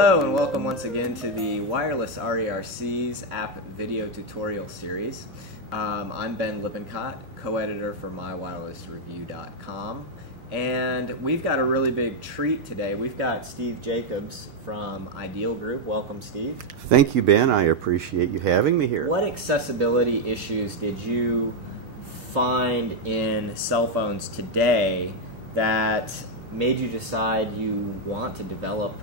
Hello and welcome once again to the Wireless RERC's app video tutorial series. I'm Ben Lippincott, co-editor for MyWirelessReview.com, and we've got a really big treat today. We've got Steve Jacobs from Ideal Group. Welcome, Steve. Thank you, Ben. I appreciate you having me here. What accessibility issues did you find in cell phones today that made you decide you want to develop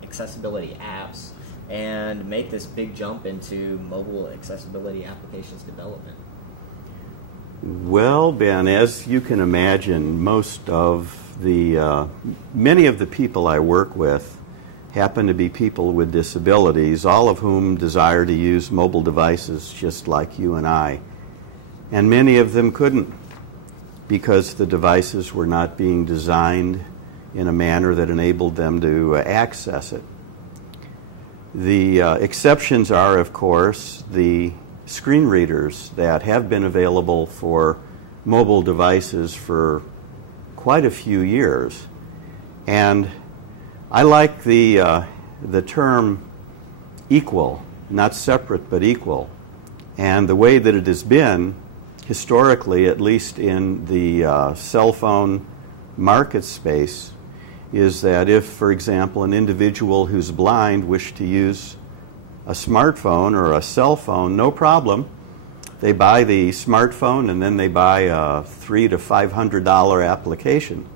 accessibility apps and make this big jump into mobile accessibility applications development? Well, Ben, as you can imagine, many of the people I work with happen to be people with disabilities, all of whom desire to use mobile devices just like you and I. And many of them couldn't because the devices were not being designed in a manner that enabled them to access it. The exceptions are, of course, the screen readers that have been available for mobile devices for quite a few years. And I like the term equal, not separate but equal. And the way that it has been historically, at least in the cell phone market space, is that if, for example, an individual who's blind wished to use a smartphone or a cell phone, no problem. They buy the smartphone and then they buy a $300 to $500 application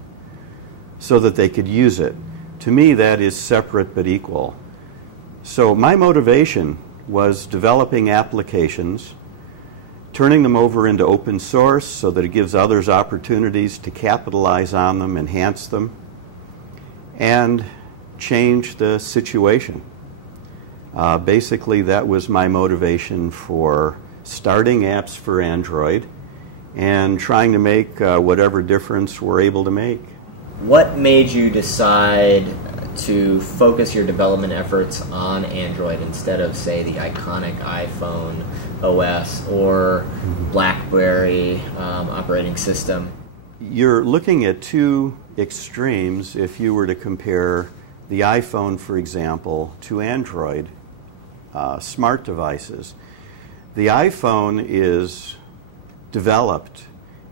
so that they could use it. To me, that is separate but equal. So my motivation was developing applications, turning them over into open source so that it gives others opportunities to capitalize on them, enhance them, and change the situation. Basically, that was my motivation for starting apps for Android and trying to make whatever difference we're able to make. What made you decide to focus your development efforts on Android instead of, say, the iconic iPhone OS or BlackBerry operating system? You're looking at two extremes if you were to compare the iPhone, for example, to Android smart devices. The iPhone is developed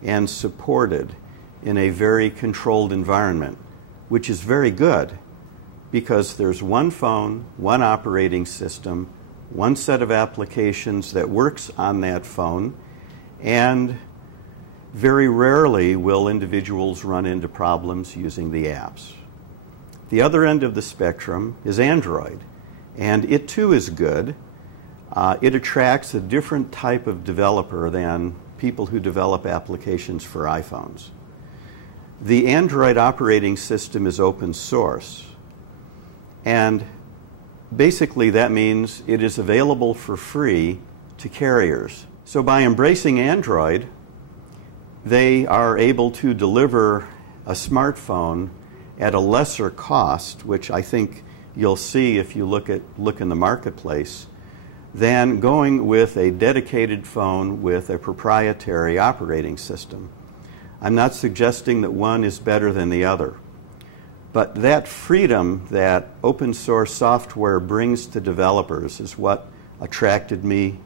and supported in a very controlled environment, which is very good because there's one phone, one operating system, one set of applications that works on that phone, and very rarely will individuals run into problems using the apps. The other end of the spectrum is Android, and it too is good. It attracts a different type of developer than people who develop applications for iPhones. The Android operating system is open source, and basically that means it is available for free to carriers. So by embracing Android, they are able to deliver a smartphone at a lesser cost, which I think you'll see if you look in the marketplace, than going with a dedicated phone with a proprietary operating system. I'm not suggesting that one is better than the other, but that freedom that open source software brings to developers is what attracted me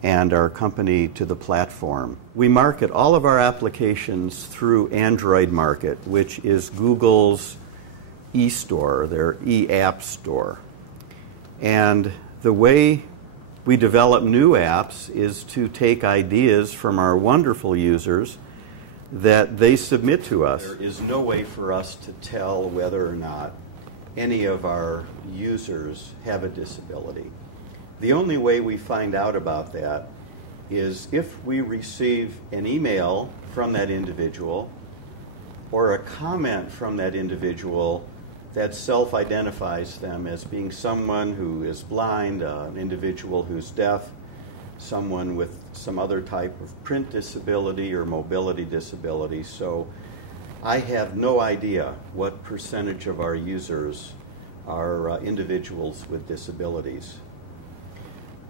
and our company to the platform. We market all of our applications through Android Market, which is Google's e-store, their e-app store. And the way we develop new apps is to take ideas from our wonderful users that they submit to us. There is no way for us to tell whether or not any of our users have a disability. The only way we find out about that is if we receive an email from that individual or a comment from that individual that self-identifies them as being someone who is blind, an individual who's deaf, someone with some other type of print disability or mobility disability. So I have no idea what percentage of our users are individuals with disabilities.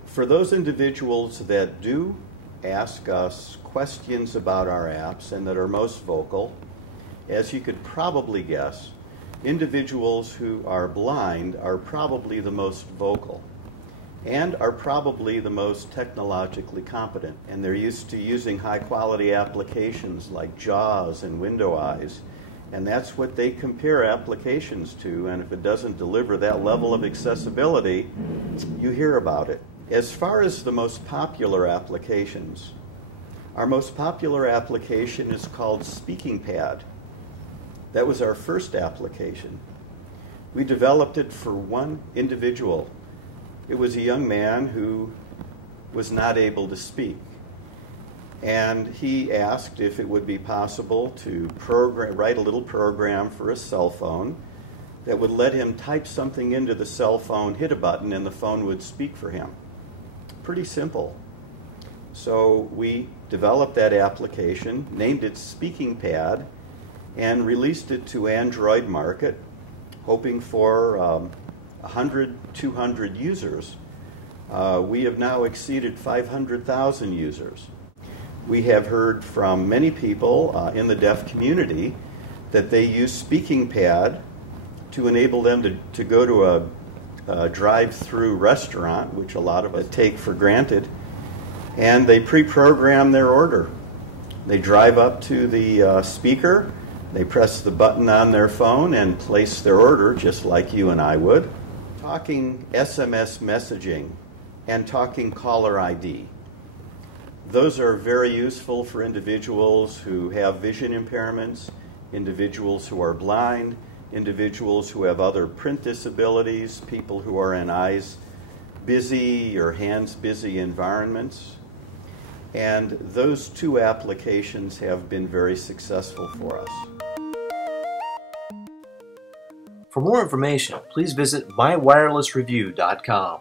For those individuals that do ask us questions about our apps and that are most vocal, as you could probably guess, individuals who are blind are probably the most vocal and are probably the most technologically competent. And they're used to using high-quality applications like JAWS and Window Eyes. And that's what they compare applications to. And if it doesn't deliver that level of accessibility, you hear about it. As far as the most popular applications, our most popular application is called Speaking Pad. That was our first application. We developed it for one individual. It was a young man who was not able to speak. And he asked if it would be possible to write a little program for a cell phone that would let him type something into the cell phone, hit a button, and the phone would speak for him. Pretty simple. So we developed that application, named it Speaking Pad, and released it to Android market, hoping for 100, 200 users. We have now exceeded 500,000 users. We have heard from many people in the deaf community that they use Speaking Pad to enable them to go to a drive-through restaurant, which a lot of us take for granted, and they pre-program their order. They drive up to the speaker, they press the button on their phone and place their order just like you and I would. Talking SMS messaging and talking caller ID. Those are very useful for individuals who have vision impairments, individuals who are blind, individuals who have other print disabilities, people who are in eyes busy or hands busy environments. And those two applications have been very successful for us. For more information, please visit mywirelessreview.com.